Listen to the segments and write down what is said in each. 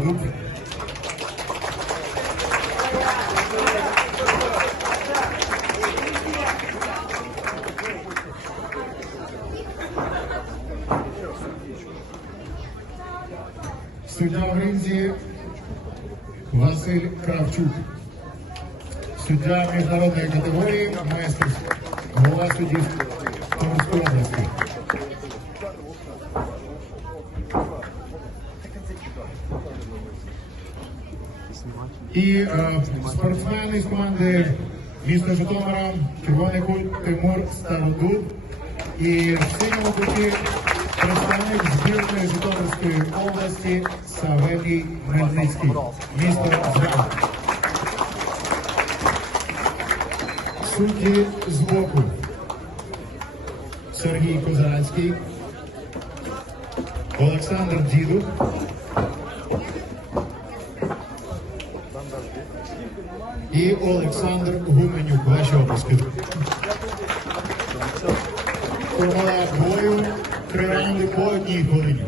Суддя в ринзі Василь Кравчук. Суддя міжнародної категорії майстер голова суддів Томської області. І е, спортсмен із команди міста Житомира, Червоний куль Тимур Стародуб. І в синьому куті представник збірної Житомирської області Савелій Мельницький. Місто Звяк. Судді з боку. Сергій Козацький, Олександр Дідух, і Олександр Гуменюк. Ваші опуски. Формула бою три раунди по одній хвилині.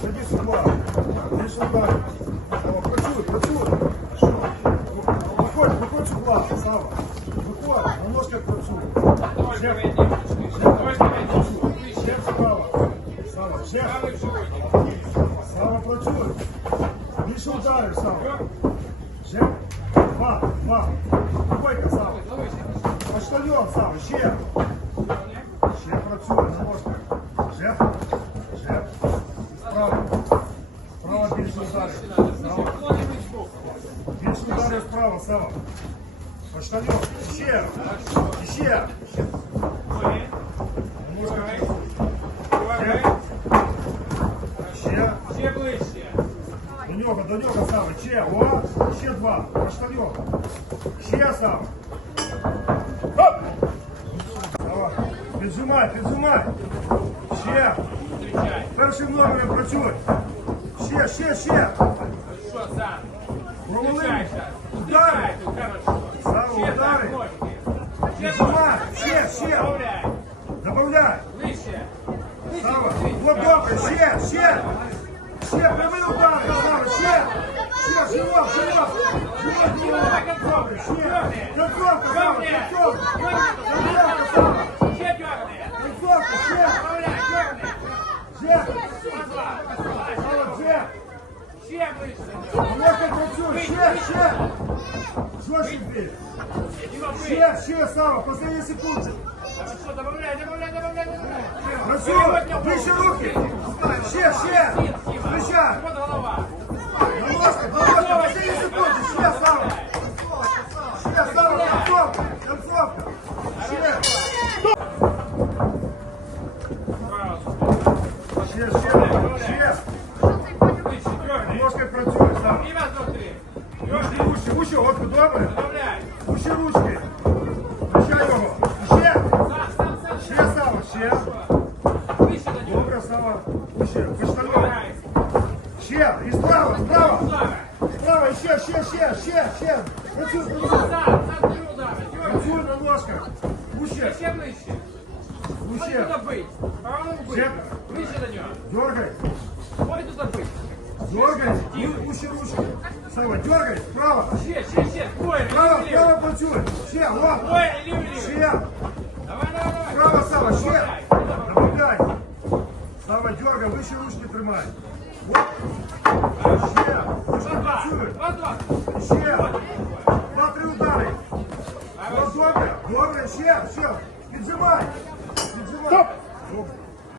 Сиди сюди. Іди сюди. Сава, працюй, працюй. Що? Виходь, виходь сюди, Сава. Виходь, на ножках працюй. Ще, ще, працюй. Ще справа. Сава, ще. Сава, працюй. Більше удариш, Сава. Ще. Два, два. Виходь, Сава. Почтальон, Сава, ще. Ще працює на ножках. Ще. Ще. Більше ударів справа, Сава. Поштальон. Ще. Ще. На ножках. Ще. Ще. Ще ближче. До нього, до нього, Сава. Ще. О. Ще два. Поштальон. Ще, Сава. Хоп. Давай. Піджимай, піджимай. Ще. Зустрічай. Першим номером працюй. Ще, ще, ще. Що сам? Провали. Ще Піджимай. ножки. Ще, ще. Добавляй. Сава. ближче. Вот добре. Ще, ще. Ще, прямий удар. Сава, ще. Ще, живот, живот. Живот, живот. Дёрни. Концовка, Дёрни. концовка. Концовка, дёрни. Концовка, ще. Добавляй, дёрни. Ще. Пошла, пошла. Сава, ще. Ще ближче. Ножка працює. Ще, ще. Жорстче бій. Дима, бий. Ще, ще, Сава, последні секунди. Хорошо, добавляй, добавляй, добавляй, добавляй. Працюй, вище руки. Ще, ще. Включай. Вот голова. На ножках, на ножках, последні секунди. Ще, Сава. Ще, Сава, концовка, концовка. Ще. Ще, ще, Ручки, ручки, от добре. Добавляй. Ручки. Включай його. Ще. Ще, Сава, ще. Добре, Сава. Ще, почтальон. Добавляй. Ще, і справа, справа. Справа, ще, ще, ще, ще, ще. Працюй, працюй. Працюй на ножках. Уще, Ще ближче. Бить. Ще. Ближче до нього. Дергай, Ось туди бить. дергай. У- Уще ручки. Сава, дергай, справа. Ще, ще, ще. Двоє, Справа, лівий, лівий. справа працюй. Ще, вот. Двоє, лівий, лівий. Ще. Давай, давай, давай. Справа, Сава, ще. Добавляй. Добавляй. Сава, дергай, вище ручки тримай. Вот. Ще. Ручки Два, працюй. два, два. Ще. Два-три удари. Вот, добре, добре, ще, ще. Піджимай. Піджимай. Добре.